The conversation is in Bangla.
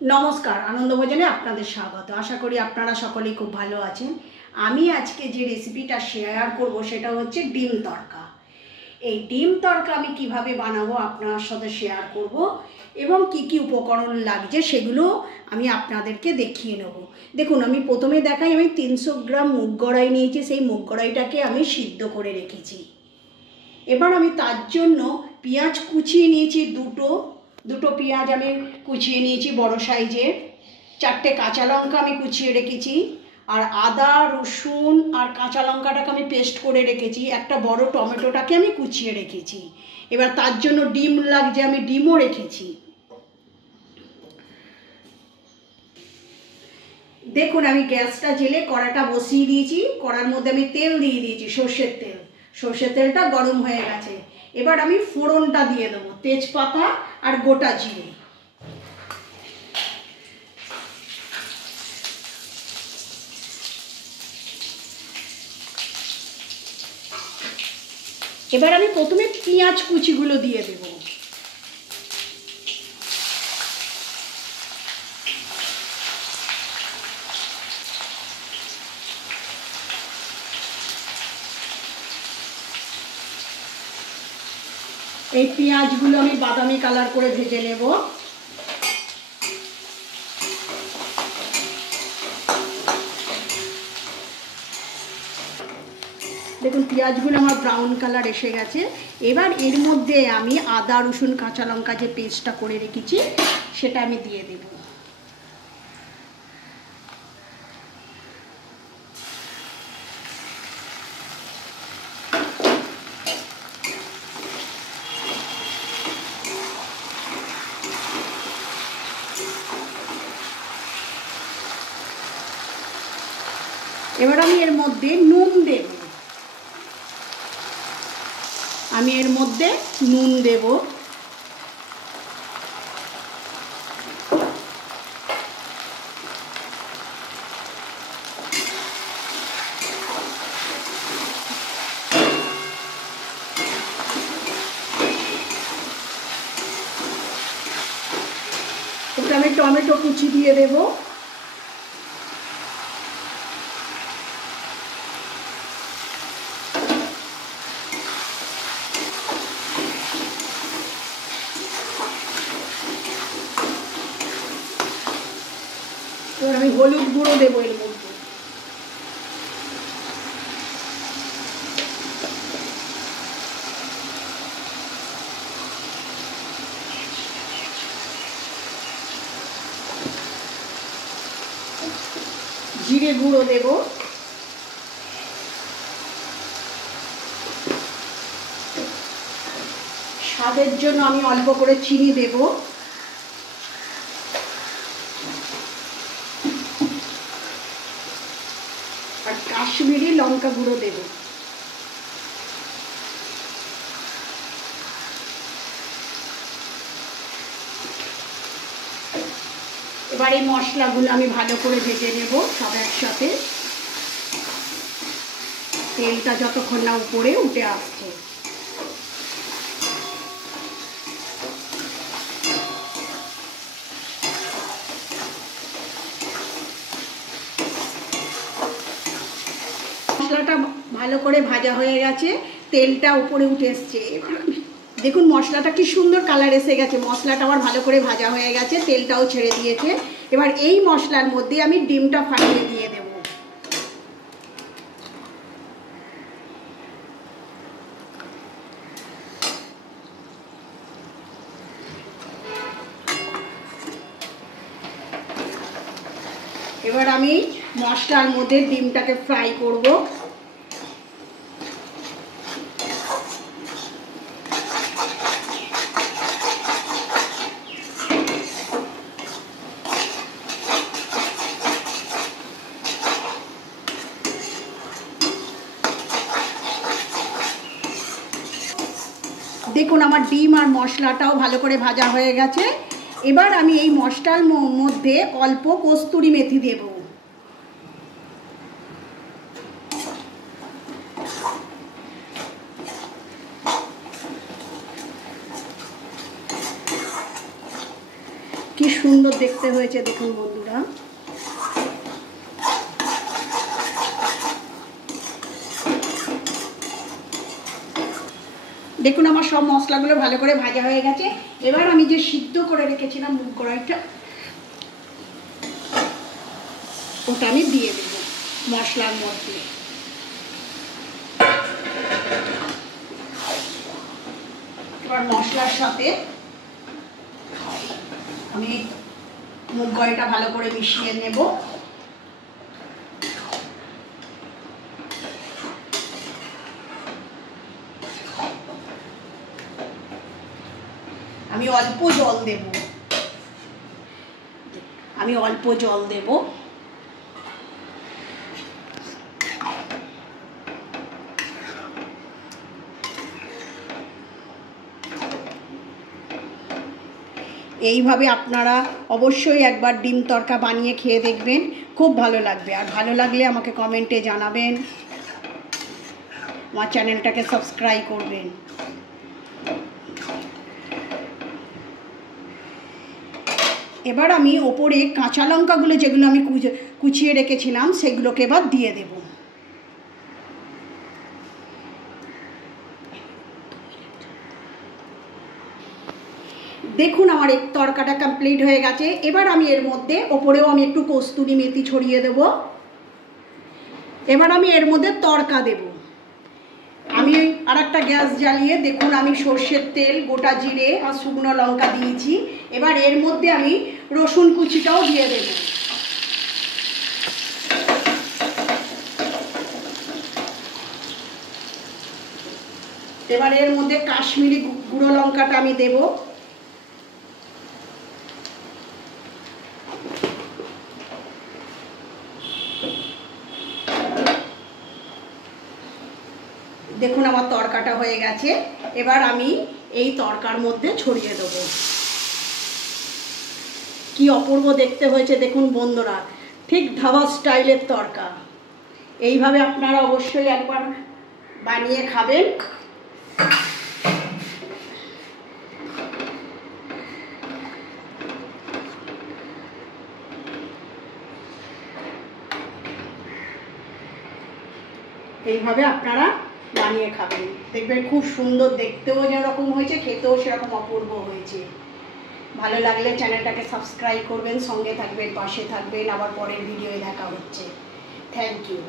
নমস্কার, আনন্দভোজনে আপনাদের স্বাগত। আশা করি আপনারা সকলেই খুব ভালো আছেন। আমি আজকে যে রেসিপিটা শেয়ার করব সেটা হচ্ছে ডিম তড়কা। এই ডিম তড়কা আমি কিভাবে বানাবো আপনার সাথে শেয়ার করব এবং কি কি উপকরণ লাগছে সেগুলো আমি আপনাদেরকে দেখিয়ে নেব। দেখুন, আমি প্রথমে দেখাই, আমি 300 গ্রাম মুগ কড়াই নিয়েছি। সেই মুগ কড়াইটাকে আমি সিদ্ধ করে রেখেছি। এবার আমি তার জন্য পেঁয়াজ কুচিয়ে নিয়েছি, দুটো পেঁয়াজ আমি কুচিয়ে নিয়েছি বড় সাইজের। 4টে কাঁচা লঙ্কা আমি কুচিয়ে রেখেছি। আর আদা, রসুন আর কাঁচা লঙ্কাটাকে আমি পেস্ট করে রেখেছি। একটা বড় টমেটোটাকে আমি কুচিয়ে রেখেছি। এবার তার জন্য ডিম লাগছে, আমি ডিমও রেখেছি। দেখুন, আমি গ্যাসটা জেলে কড়াটা বসিয়ে দিয়েছি। কড়ার মধ্যে আমি তেল দিয়ে দিয়েছি, সর্ষের তেল। সর্ষের তেলটা গরম হয়ে গেছে। এবার আমি ফোড়নটা দিয়ে দেবো, তেজপাতা আর গোটা জিরে। এবার আমি প্রথমে পেঁয়াজ কুচিগুলো দিয়ে দেব। এই পেঁয়াজগুলো আমি বাদামি কালার করে ভেজে নেব। দেখুন, পেঁয়াজগুলো আমার ব্রাউন কালার এসে গেছে। এবার এর মধ্যে আমি আদা, রসুন, কাঁচা লঙ্কা যে পেস্টটা করে রেখেছি সেটা আমি দিয়ে দেব। এবার আমি এর মধ্যে নুন দেব। এবার আমি টমেটো কুচি দিয়ে দেব। এবার আমি হলুদ গুঁড়ো দেবো এর মধ্যে। জিরে গুঁড়ো দেব। স্বাদের জন্য আমি অল্প করে চিনি দেব। আর কাশ্মীরি লঙ্কা গুঁড়ো দেব। এবার এই মশলাগুলো আমি ভালো করে ভেজে নেব সব একসাথে, তেলটা যতক্ষণ না উপরে উঠে আসছে। মশলাটা ভালো করে ভাজা হয়ে গেছে, তেলটা উপরে উঠে এসছে। দেখুন মশলাটা কি সুন্দর কালার এসে গেছে। মশলাটা আমার ভালো করে ভাজা হয়ে গেছে, তেলটাও ছেড়ে দিয়েছে। এবার এই মশলার মধ্যে আমি ডিমটা ফাটিয়ে দিয়ে দেব। এবার আমি মশলার মধ্যে ডিমটাকে ফ্রাই করব। দেখুন, আমার ডিম আর মশলাটাও ভালো করে ভাজা হয়ে গেছে। এবার আমি এই মশলার মধ্যে অল্প কস্তুরি মেথি দেব। কি সুন্দর দেখতে হয়েছে দেখুন বন্ধুরা। দেখুন আমার সব মশলাগুলো ভালো করে ভাজা হয়ে গেছে। এবার আমি যে সিদ্ধ করে রেখেছিলাম মুগ কড়াইটা, ওটা আমি দিয়ে দেব মশলার মধ্যে। এবার মশলার সাথে আমি মুগ কড়াইটা ভালো করে মিশিয়ে নেব। আমি অল্প জল দেব, এইভাবে আপনারা অবশ্যই একবার ডিম তড়কা বানিয়ে খেয়ে দেখবেন, খুব ভালো লাগবে। আর ভালো লাগলে আমাকে কমেন্টে জানাবেন, আমার চ্যানেলটাকে সাবস্ক্রাইব করবেন। এবার আমি ওপরে কাঁচা লঙ্কাগুলো যেগুলো আমি কুচিয়ে রেখেছিলাম সেগুলোকে এবার দিয়ে দেব। দেখুন আমার এক তরকাটা কমপ্লিট হয়ে গেছে। এবার আমি এর মধ্যে ওপরেও আমি একটু কস্তুরি মেথি ছড়িয়ে দেব। এবার আমি এর মধ্যে তড়কা দেব। আমি আর একটা গ্যাস জ্বালিয়ে দেখুন আমি সর্ষের তেল, গোটা জিরে আর শুকনো লঙ্কা দিয়েছি। এবার এর মধ্যে আমি রসুন কুচিটাও দিয়ে দেব। এবার এর মধ্যে কাশ্মীরি গুঁড়ো লঙ্কাটা আমি দেব। দেখুন আমার তড়কাটা হয়ে গেছে। এবার আমি এই তড়কার মধ্যে ছড়িয়ে দেব। কি অপূর্ব দেখতে হয়েছে দেখুন বন্ধুরা, ঠিক ধাবা স্টাইলের তড়কা। এইভাবে আপনারা অবশ্যই একবার বানিয়ে খাবেন। এইভাবে আপনারা বানিয়ে খাবেন, দেখবেন খুব সুন্দর, দেখতেও যেরকম হয়েছে খেতেও সেরকম অপূর্ব হয়েছে। ভালো লাগলে চ্যানেলটাকে সাবস্ক্রাইব করবেন, সঙ্গে থাকবেন, পাশে থাকবেন। আবার পরের ভিডিওয়ে দেখা হচ্ছে। Thank you.